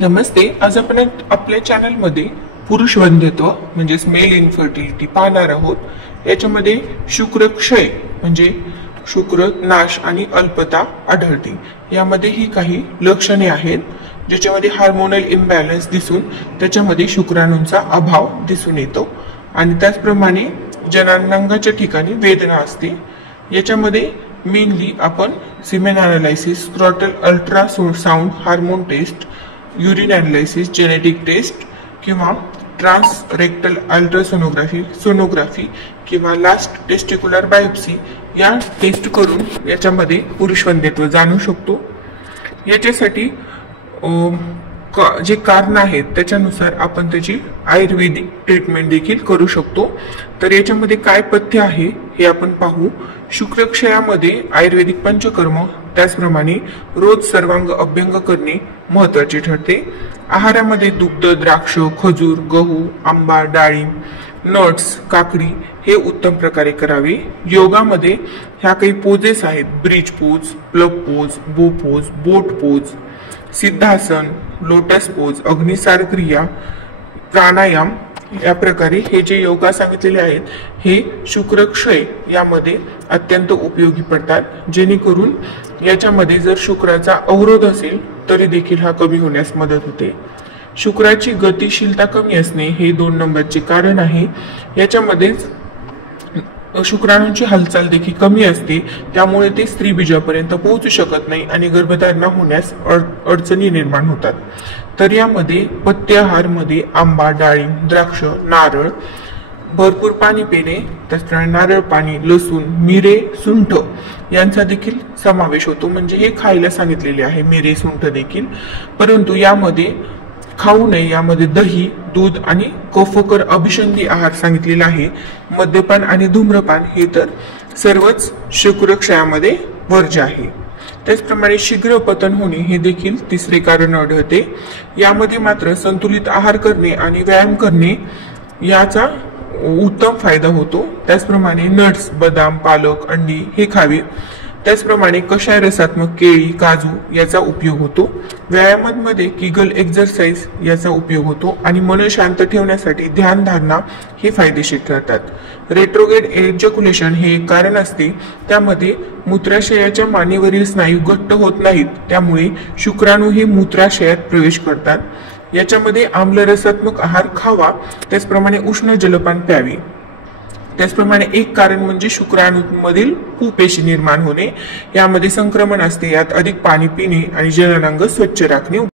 नमस्ते. आज आपण आपल्या चॅनलमध्ये पुरुष वंध्यत्व म्हणजेच मेल इन्फर्टिलिटी पाहणार आहोत. याच्यामध्ये शुक्रक्षय म्हणजे शुक्र नाश आणि अल्पता आढळते. यामध्ये ही काही लक्षणे आहेत ज्याच्यामध्ये हार्मोनल इम्बॅलन्स दिसून त्याच्यामध्ये शुक्राणूंचा अभाव दिसून येतो आणि त्याचप्रमाणे जननांगाच्या ठिकाणी वेदना असते. याच्यामध्ये मेनली आपण semen analysis, scrotal ultrasound, hormone test, urine analysis, genetic test किंवा ट्रान्स रेक्टल अल्ट्रासोनोग्राफी, सोनोग्राफी किंवा लास्ट टेस्टिक्युलर बायोप्सी या टेस्ट करून याच्यामध्ये पुरुष वंध्यत्व जाणू शकतो. याच्यासाठी जे कारण आहेत त्याच्यानुसार आपण त्याची आयुर्वेदिक ट्रीटमेंट देखील करू शकतो. तर याच्यामध्ये काय पथ्य आहे हे आपण पाहू. शुक्रक्षयामध्ये आयुर्वेदिक पंचकर्म, त्याचप्रमाणे रोज सर्वांग अभ्यंग करणे महत्त्वाचे ठरते. आहारामध्ये दुग्ध, द्राक्ष, खजूर, गहू, आंबा, डाळिंब, नट्स, काकडी हे उत्तम प्रकारे करावे. योगामध्ये ह्या काही पोजेस आहेत: bridge pose, plug pose, bow pose, boat pose, Siddhasana, lotus pose, Agnisar kriya, pranayama या प्रकारे हे जे योगा सांगितलेले आहेत हे शुक्रक्षय यामध्ये अत्यंत उपयोगी पडतात. जेणेकरून याच्यामध्ये जर शुक्राचा अवरोध असेल तरी देखील हा कमी होण्यास मदत होते. शुक्राची गतिशीलता कमी असणे हे 2 नंबरचे कारण आहे. याच्यामध्येच शुक्राणूंची हालचाल देखील कमी असते, त्यामुळे ते स्त्रीबीजापर्यंत पोहोचू शकत नाही आणि गर्भधारणा होण्यास अडचणी निर्माण होतात. तर यामध्ये पथ्य आहारमध्ये आंबा, डाळिंब, द्राक्ष, नारळ, भरपूर पाणी पिणे, त्याचप्रमाणे नारळ पाणी, लसूण, मिरे, सुंठ यांचा देखील समावेश होतो. म्हणजे हे खायला सांगितलेले आहे मिरे, सुंठ देखील. परंतु यामध्ये खाऊ नये. यामध्ये दही, दूध आणि कफकर अभिसंधी आहार सांगितलेला आहे. मद्यपान आणि धूम्रपान हे तर सर्वच शुक्रक्षयामध्ये वर्ज्य आहे. त्याचप्रमाणे शीघ्र पतन होणे हे देखील 3रे कारण आढळते. यामध्ये मात्र संतुलित आहार करणे आणि व्यायाम करणे याचा उत्तम फायदा होतो. त्याचप्रमाणे नट्स, बदाम, पालक, अंडी हे खावे. त्याचप्रमाणे कषाय रसात्मक केळी, काजू याचा उपयोग होतो. व्यायामांमध्ये किगल एक्झरसाइज याचा उपयोग होतो आणि मन शांत ठेवण्यासाठी ध्यान धारणा हे फायदेशीर ठरतात. रेट्रोग्रेड एजॅक्युलेशन हे एक कारण असते. त्यामध्ये मूत्राशयाच्या मानेवरील स्नायू घट्ट होत नाहीत, त्यामुळे शुक्राणू हे मूत्राशयात प्रवेश करतात. याच्यामध्ये आम्लरसात्मक आहार खावा. त्याचप्रमाणे उष्ण जलपान प्यावे. त्याचप्रमाणे एक कारण म्हणजे शुक्राणूंमधील कुपेशी निर्माण होणे. यामध्ये संक्रमण असते. यात अधिक पाणी पिणे आणि जननांग स्वच्छ राखणे